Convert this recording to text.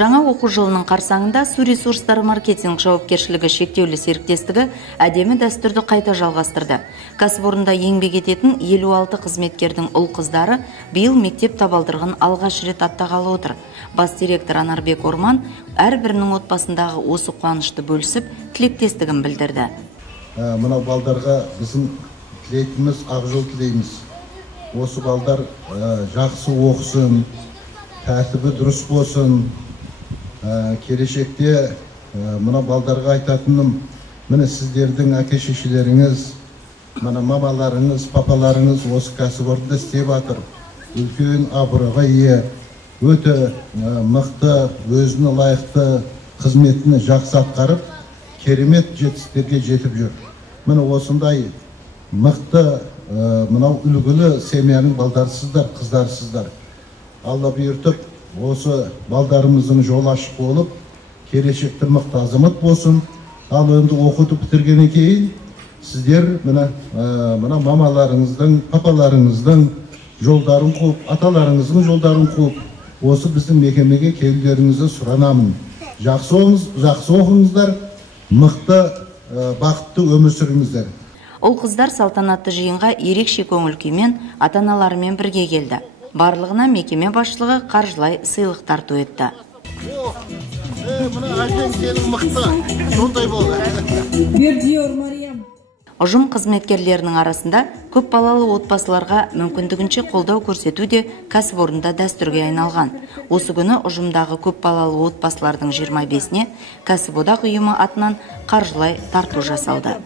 Жаңа оқу жылының қарсаңында су ресурстары маркетинг жауапкершілігі шектеулі серіктестігі әдемі дәстүрді қайта жалғастырды. Кәсіпорында еңбек ететін 56 қызметкердің ұл-қыздары биыл мектеп табалдырығын алғаш рет аттағалы отыр. Бас директор Анарбек Орман әрбірінің отбасындағы осы қуанышты бөлісіп, тілектестігін білдірді. Мынау балдарға біздің тілейтініміз ақ жол тілейміз. Осы балдар жақсы оқысын, тәртібі дұрыс болсын. Келешекте мына балдарға айтатыным, міне сіздердің әке-шешелеріңіз, мына мамаларыңыз, папаларыңыз осы кәсіпорында істеп жатыр. Үлкен абыройға ие, өте мықты, өзіне лайықты қызметіне жақсы атқарып, керемет жетістіктерге жетіп жүр. Міне осындай мықты, мынау үлгілі семьяның балдарсыздар, қыздарсыздар. Алла бұйыртып, осы балдарымыздың жолы ашық болып, келешекте мықты азамат болсын. Ал енді оқуды бітіргеннен кейін сіздер мына мамаларыңыздың, папаларыңыздың жолдарын қуып, аталарыңыздың жолдарын қуып, осы біздің мекемеге келулеріңізді сұранамын. Жақсы оқыңыздар, мықты, бақытты өмір сүріңіздер. Ұл-қыздар салтанатты жиынға ерекше көңіл күймен ата-аналарымен бірге келді. Барлығына мекеме басшылығы қаржылай сыйлық тарту етті. Ұжым қызметкерлерінің арасында көп балалы отбасыларға мүмкіндігінше қолдау көрсету де кәсіпорында дәстүрге айналған. Осы күні ұжымдағы көп балалы отбасылардың 25-не кәсіподақ ұйымы атынан қаржылай тарту жасалды.